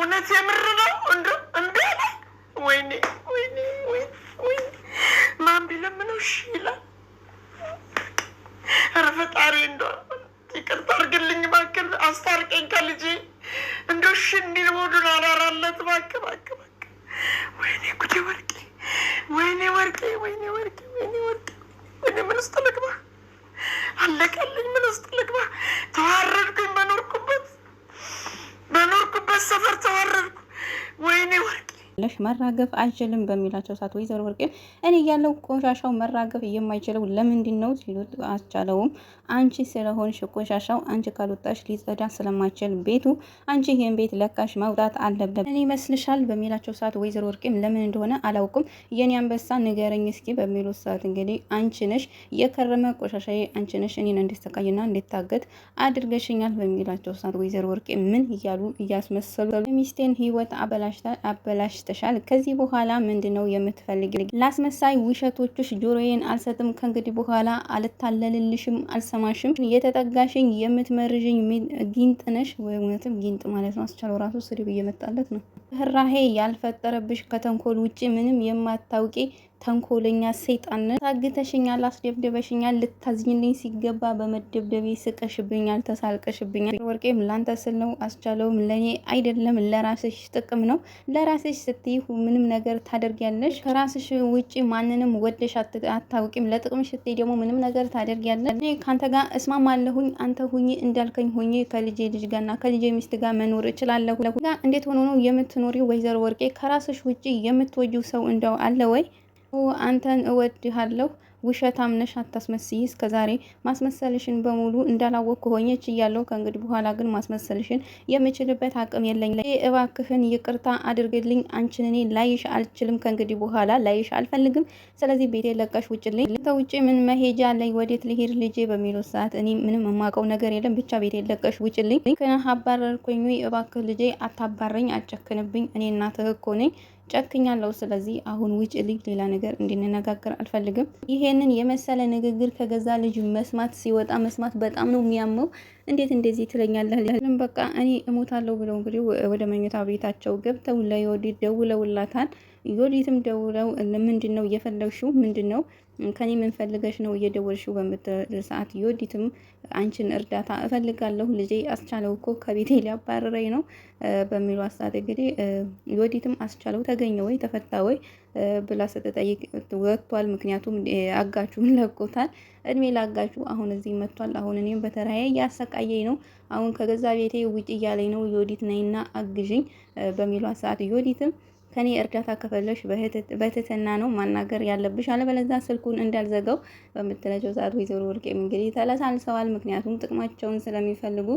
የእውነት የምር ነው እንደ ወይኔ ወይኔ ወይኔ ማን ቢለምነው እሺ ይላል። ኧረ ፈጣሪ እንደው ይቅርታ አድርግልኝ እባክህ፣ አስታርቀኝ ከልጄ እንደው እሺ እንዲል ሆዱን አራራለት እባክህ እባክህ እባክህ። ወይኔ ጉዴ ወርቄ፣ ወይኔ ወርቄ፣ ወይኔ ወርቄ፣ ወይኔ ወርቄ፣ ወይኔ ምን ውስጥ ልግባ? አለቀልኝ። ምን ውስጥ ልግባ? ተዋረድኩኝ። በኖርኩበት ሰፈር ተዋረድኩ። ወይኔ ወርቄ ለሽ መራገፍ አይችልም በሚላቸው ሰዓት ወይዘሮ ወርቄ እኔ ያለው ቆሻሻው መራገፍ የማይችለው ለምንድን ነው ሲሉት አስቻለውም አንቺ ስለሆንሽ ቆሻሻው አንቺ ካልወጣሽ ሊጸዳ ስለማይችል ቤቱ አንቺ ይሄን ቤት ለካሽ መውጣት አለበት እኔ ይመስልሻል በሚላቸው ሰዓት ወይዘሮ ወርቄም ለምን እንደሆነ አላውቅም የኔ አንበሳ ንገረኝ እስኪ በሚሉት ሰዓት እንግዲህ አንቺ ነሽ የከረመ ቆሻሻዬ አንቺ ነሽ እኔን እንድትሰቃይና እንድታገት አድርገሽኛል በሚላቸው ሰዓት ወይዘሮ ወርቄ ምን እያሉ እያስመሰሉ ሚስቴን ህይወት አበላሽ ተሻል ከዚህ በኋላ ምንድነው የምትፈልጊው? ላስመሳይ ውሸቶችሽ ጆሮዬን አልሰጥም። ከእንግዲህ በኋላ አልታለልልሽም፣ አልሰማሽም። የተጠጋሽኝ የምትመርዥኝ ጊንጥ ነሽ። እውነትም ጊንጥ ማለት ነው። አስቻለው ራሱ ስድብ እየመጣለት ነው። ርህራሄ ያልፈጠረብሽ ከተንኮል ውጪ ምንም የማታውቂ ተንኮለኛ ሰይጣን ታግተሽኛል፣ አስደብደበሽኛል። ልታዝኝልኝ ሲገባ በመደብደቤ ስቀሽብኛል፣ ተሳልቀሽብኛል። ወርቄም ላንተ ስል ነው። አስቻለውም ለኔ አይደለም ለራስሽ ጥቅም ነው። ለራስሽ ስትይ ምንም ነገር ታደርጊያለሽ። ከራስሽ ውጪ ማንንም ወደሽ አታውቂም። ለጥቅምሽ ስትይ ደግሞ ምንም ነገር ታደርጊያለሽ። እኔ ካንተ ጋር እስማማለሁኝ። አንተ ሁኚ እንዳልከኝ ሁኚ። ከልጄ ልጅ ጋርና ከልጄ ሚስት ጋር መኖር እችላለሁ። እንዴት ሆኖ ነው የምትኖሪው? ወይዘሮ ወርቄ ከራስሽ ውጪ የምትወጂው ሰው እንደው አለ ወይ? አንተን እወድሃለሁ ውሸታም ነሽ አታስመስይ እስከዛሬ ማስመሰልሽን በሙሉ እንዳላወቅኩ ሆኜች እያለሁ ከእንግዲህ በኋላ ግን ማስመሰልሽን የምችልበት አቅም የለኝም እባክህን ይቅርታ አድርግልኝ አንቺን እኔ ላይሽ አልችልም ከእንግዲህ በኋላ ላይሽ አልፈልግም ስለዚህ ቤቴ ለቀሽ ውጭልኝ ተውጪ ምን መሄጃ አለኝ ወዴት ልሄድ ልጄ በሚለው ሰዓት እኔ ምንም የማውቀው ነገር የለም ብቻ ቤቴ ለቀሽ ውጭልኝ አባረርኩኝ እባክህ ልጄ አታባረኝ አጨክንብኝ እኔ እናትህ እኮ ነኝ ጨክኛለሁ ስለዚህ አሁን ውጭልኝ ሌላ ነገር እንድንነጋገር አልፈልግም ይሄንን የመሰለ ንግግር ከገዛ ልጅ መስማት ሲወጣ መስማት በጣም ነው የሚያመው እንዴት እንደዚህ ትለኛለህ በቃ እኔ እሞታለሁ ብለው እንግዲህ ወደ መኝታ ቤታቸው ገብተው ለዮዲት ደውለውላታል ዮዲትም ደውለው ምንድነው እየፈለግሽው ምንድነው ከኔ ምን ፈልገሽ ነው እየደወልሽው በምትል ሰዓት ዮዲትም አንቺን እርዳታ እፈልጋለሁ ልጄ አስቻለው እኮ ከቤቴ ሊያባረረኝ ነው በሚሉ ሰዓት እንግዲህ ዮዲትም አስቻለው ተገኘ ወይ ተፈታ ወይ ብላ ስትጠይቅ ወጥቷል ምክንያቱም አጋቹን ለቆታል እድሜ ላጋቹ አሁን እዚህ መጥቷል አሁን እኔም በተራዬ ያሰቃየኝ ነው አሁን ከገዛ ቤቴ ውጪ እያለኝ ነው ዮዲት ነይና አግዥኝ በሚሉ ሰዓት ዮዲትም ከኔ እርዳታ ከፈለሽ በትህትና ነው ማናገር ያለብሽ አለበለዚያ ስልኩን እንዳልዘጋው በምትለቸው ሰዓት ወይዘሮ ወርቄም እንግዲህ ተለሳልሰዋል ምክንያቱም ጥቅማቸውን ስለሚፈልጉ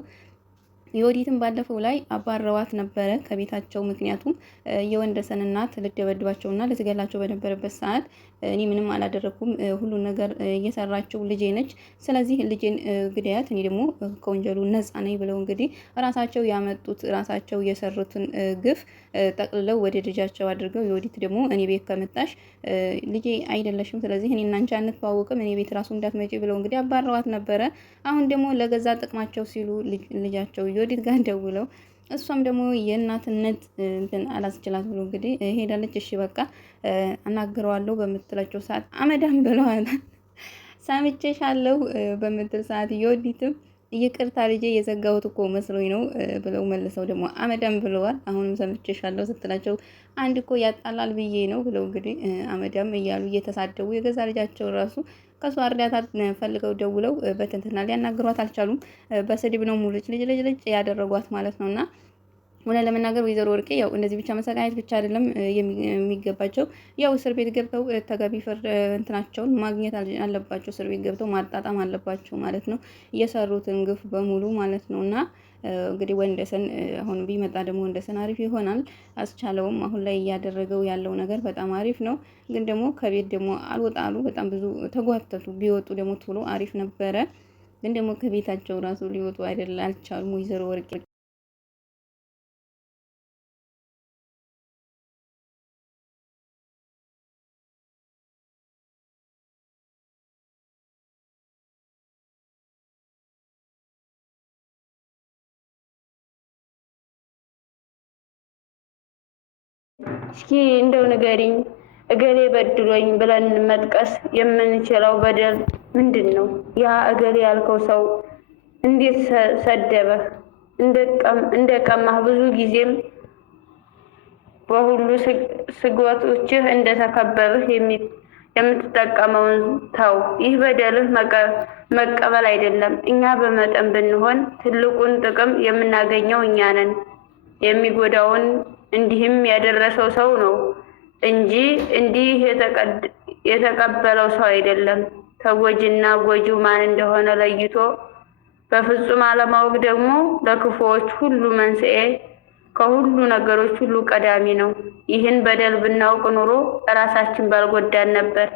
ዮዲትም ባለፈው ላይ አባረዋት ነበረ ከቤታቸው ምክንያቱም የወንደሰን እናት ልትደበድባቸውና ልትገላቸው በነበረበት ሰዓት እኔ ምንም አላደረኩም ሁሉ ነገር እየሰራቸው ልጄ ነች ስለዚህ ልጄን ግዳያት እኔ ደግሞ ከወንጀሉ ነፃ ነኝ ብለው እንግዲህ ራሳቸው ያመጡት ራሳቸው የሰሩትን ግፍ ጠቅልለው ወደ ልጃቸው አድርገው ዮዲት ደግሞ እኔ ቤት ከመጣሽ ልጄ አይደለሽም ስለዚህ እኔ እና አንቺ አንተዋወቅም እኔ ቤት ራሱ እንዳትመጪ ብለው እንግዲህ አባረዋት ነበረ አሁን ደግሞ ለገዛ ጥቅማቸው ሲሉ ልጃቸው ዮዲት ጋር ደውለው እሷም ደግሞ የእናትነት እንትን አላስችላት ብሎ እንግዲህ ሄዳለች እሺ በቃ አናግረዋለሁ በምትላቸው ሰዓት አመዳም ብለዋል ሰምቼሻለሁ በምትል ሰዓት ዮዲትም ይቅርታ ልጄ የዘጋሁት እኮ መስሎኝ ነው ብለው መልሰው ደግሞ አመዳም ብለዋል አሁንም ሰምቼሻለሁ ስትላቸው አንድ እኮ ያጣላል ብዬ ነው ብለው እንግዲህ አመዳም እያሉ እየተሳደቡ የገዛ ልጃቸው ራሱ ከሷ እርዳታ ፈልገው ደውለው በትንትና ሊያናግሯት አልቻሉም በስድብ ነው ሙልጭ ልጅ ያደረጓት ማለት ነውና ወለ ለመናገር ወይዘሮ ወርቄ ያው እንደዚህ ብቻ መሰቃየት ብቻ አይደለም የሚገባቸው ያው እስር ቤት ገብተው ተገቢ ፍርድ እንትናቸውን ማግኘት አለባቸው እስር ቤት ገብተው ማጣጣም አለባቸው ማለት ነው የሰሩትን ግፍ በሙሉ ማለት ነውና እንግዲህ ወንደሰን አሁን ቢመጣ ደግሞ ወንደሰን አሪፍ ይሆናል አስቻለውም አሁን ላይ እያደረገው ያለው ነገር በጣም አሪፍ ነው ግን ደግሞ ከቤት ደግሞ አልወጣሉ በጣም ብዙ ተጓተቱ ቢወጡ ደግሞ ቶሎ አሪፍ ነበረ ግን ደግሞ ከቤታቸው ራሱ ሊወጡ አይደል አልቻሉም ወይዘሮ ወርቄ እስኪ እንደው ንገሪኝ፣ እገሌ በድሎኝ ብለን መጥቀስ የምንችለው በደል ምንድን ነው? ያ እገሌ ያልከው ሰው እንዴት ሰደበህ? እንደቀማህ ብዙ ጊዜም በሁሉ ስጎቶችህ እንደተከበብህ የምትጠቀመውን ተው። ይህ በደልህ መቀበል አይደለም። እኛ በመጠን ብንሆን ትልቁን ጥቅም የምናገኘው እኛ ነን። የሚጎዳውን እንዲህም ያደረሰው ሰው ነው እንጂ እንዲህ የተቀበለው ሰው አይደለም። ተጎጂና ጎጂው ማን እንደሆነ ለይቶ በፍጹም አለማወቅ ደግሞ ለክፉዎች ሁሉ መንስኤ፣ ከሁሉ ነገሮች ሁሉ ቀዳሚ ነው። ይህን በደል ብናውቅ ኑሮ እራሳችን ባልጎዳን ነበር።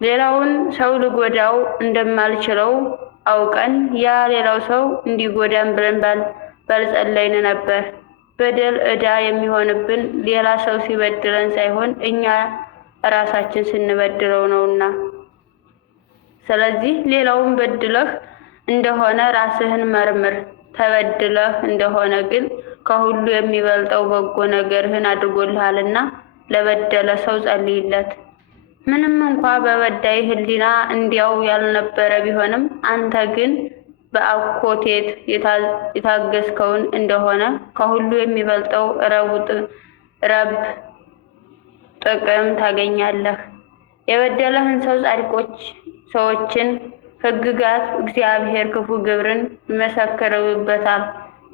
ሌላውን ሰው ልጎዳው እንደማልችለው አውቀን ያ ሌላው ሰው እንዲጎዳን ብለን ባልጸለይን ነበር። በደል ዕዳ የሚሆንብን ሌላ ሰው ሲበድለን ሳይሆን እኛ ራሳችን ስንበድለው ነውና። ስለዚህ ሌላውን በድለህ እንደሆነ ራስህን መርምር። ተበድለህ እንደሆነ ግን ከሁሉ የሚበልጠው በጎ ነገርህን አድርጎልሃልና ለበደለ ሰው ጸልይለት። ምንም እንኳ በበዳይ ሕሊና እንዲያው ያልነበረ ቢሆንም አንተ ግን በአኮቴት የታገስከውን እንደሆነ ከሁሉ የሚበልጠው ረብ ጥቅም ታገኛለህ። የበደለህን ሰው ጻድቆች ሰዎችን ሕግጋት እግዚአብሔር ክፉ ግብርን ይመሰክርበታል።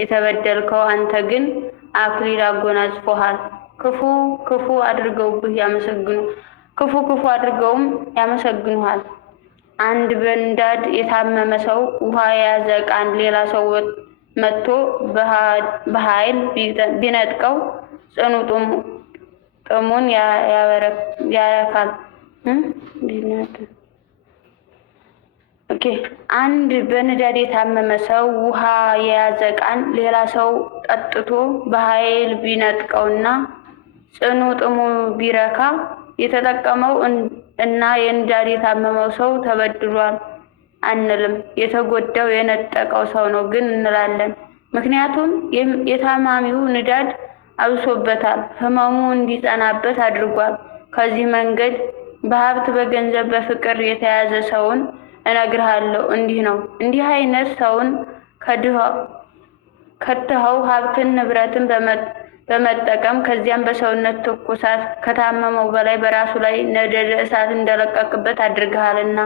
የተበደልከው አንተ ግን አክሊል አጎናጽፎሃል። ክፉ አድርገውም ያመሰግኑሃል። አንድ በንዳድ የታመመ ሰው ውሃ የያዘ ዕቃን ሌላ ሰው መጥቶ በኃይል ቢነጥቀው ጽኑ ጥሙን ያረካል። አንድ በንዳድ የታመመ ሰው ውሃ የያዘ ዕቃን ሌላ ሰው ጠጥቶ በኃይል ቢነጥቀውና ጽኑ ጥሙ ቢረካ የተጠቀመው እና የንዳድ የታመመው ሰው ተበድሏል አንልም። የተጎዳው የነጠቀው ሰው ነው ግን እንላለን። ምክንያቱም የታማሚው ንዳድ አብሶበታል፣ ህመሙ እንዲጸናበት አድርጓል። ከዚህ መንገድ በሀብት በገንዘብ በፍቅር የተያዘ ሰውን እነግርሃለሁ እንዲህ ነው። እንዲህ አይነት ሰውን ከድኸው ሀብትን ንብረትን በመጠቀም ከዚያም በሰውነት ትኩሳት ከታመመው በላይ በራሱ ላይ ነደደ እሳት እንደለቀቅበት አድርገሃልና።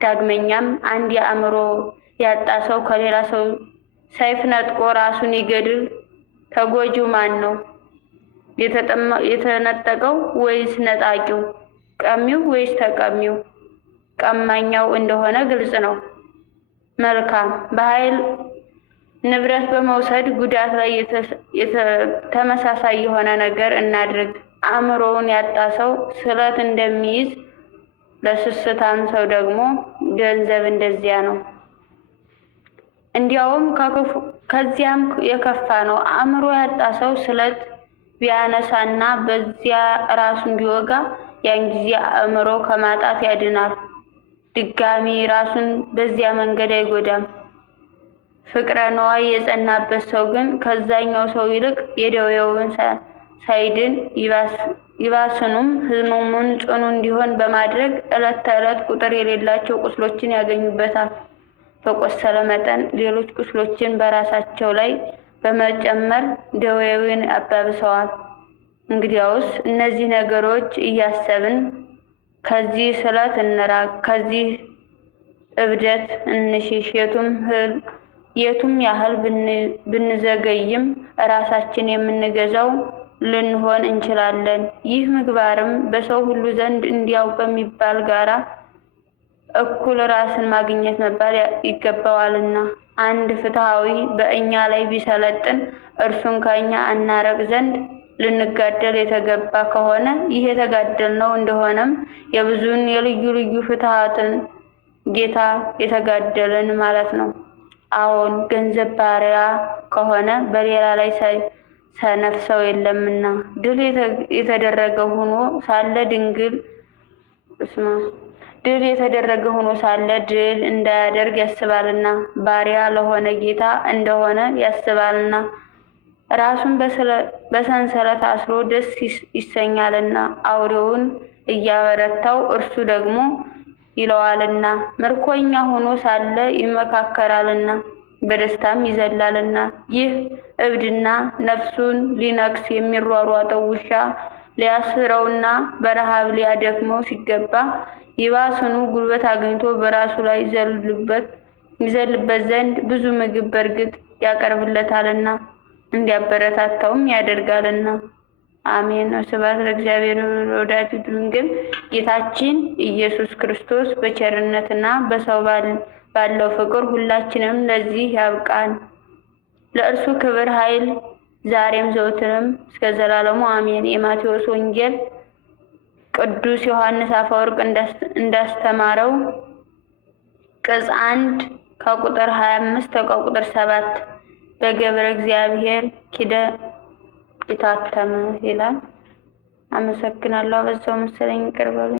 ዳግመኛም አንድ የአእምሮ ያጣ ሰው ከሌላ ሰው ሰይፍ ነጥቆ ራሱን ይገድል። ተጎጂው ማን ነው? የተነጠቀው ወይስ ነጣቂው? ቀሚው ወይስ ተቀሚው? ቀማኛው እንደሆነ ግልጽ ነው። መልካም። በኃይል ንብረት በመውሰድ ጉዳት ላይ ተመሳሳይ የሆነ ነገር እናድርግ። አእምሮውን ያጣ ሰው ስለት እንደሚይዝ፣ ለስስታም ሰው ደግሞ ገንዘብ እንደዚያ ነው። እንዲያውም ከዚያም የከፋ ነው። አእምሮ ያጣ ሰው ስለት ቢያነሳና በዚያ ራሱን ቢወጋ ያን ጊዜ አእምሮ ከማጣት ያድናል። ድጋሚ ራሱን በዚያ መንገድ አይጎዳም። ፍቅረ ነዋይ የጸናበት ሰው ግን ከዛኛው ሰው ይልቅ የደዌውን ሳይድን ይባስኑም ህመሙን ጽኑ እንዲሆን በማድረግ ዕለት ተዕለት ቁጥር የሌላቸው ቁስሎችን ያገኙበታል። በቆሰለ መጠን ሌሎች ቁስሎችን በራሳቸው ላይ በመጨመር ደዌውን ያባብሰዋል። እንግዲያውስ እነዚህ ነገሮች እያሰብን ከዚህ ስለት እንራቅ፣ ከዚህ እብደት እንሽሽ። የቱም ያህል ብንዘገይም ራሳችን የምንገዛው ልንሆን እንችላለን። ይህ ምግባርም በሰው ሁሉ ዘንድ እንዲያው በሚባል ጋራ እኩል ራስን ማግኘት መባል ይገባዋልና። አንድ ፍትሐዊ በእኛ ላይ ቢሰለጥን እርሱን ከእኛ እናረቅ ዘንድ ልንጋደል የተገባ ከሆነ ይህ የተጋደልነው እንደሆነም የብዙን የልዩ ልዩ ፍትሐትን ጌታ የተጋደልን ማለት ነው። አዎን፣ ገንዘብ ባሪያ ከሆነ በሌላ ላይ ሰነፍ ሰው የለምና ድል የተደረገ ሆኖ ሳለ ድል እንዳያደርግ ያስባልና ባሪያ ለሆነ ጌታ እንደሆነ ያስባልና ራሱን በሰንሰለት አስሮ ደስ ይሰኛልና አውሬውን እያበረታው እርሱ ደግሞ ይለዋልና ምርኮኛ ሆኖ ሳለ ይመካከራልና በደስታም ይዘላልና። ይህ እብድና ነፍሱን ሊነክስ የሚሯሯጠው ውሻ ሊያስረውና በረሃብ ሊያደክመው ሲገባ ይባስኑ ጉልበት አግኝቶ በራሱ ላይ ይዘልበት ዘንድ ብዙ ምግብ በእርግጥ ያቀርብለታልና እንዲያበረታታውም ያደርጋልና። አሜን። ስብሐት ለእግዚአብሔር ወለወላዲቱ ድንግል። ጌታችን ኢየሱስ ክርስቶስ በቸርነትና በሰው ባለው ፍቅር ሁላችንም ለዚህ ያብቃን። ለእርሱ ክብር ኃይል ዛሬም ዘውትርም እስከ ዘላለሙ አሜን። የማቴዎስ ወንጌል ቅዱስ ዮሐንስ አፈወርቅ እንዳስተማረው ቅጽ 1 ከቁጥር 25 ከቁጥር 7 በገብረ እግዚአብሔር የታተመ ይላል። አመሰግናለሁ። በዛው መሰለኝ ይቅር በሉኝ።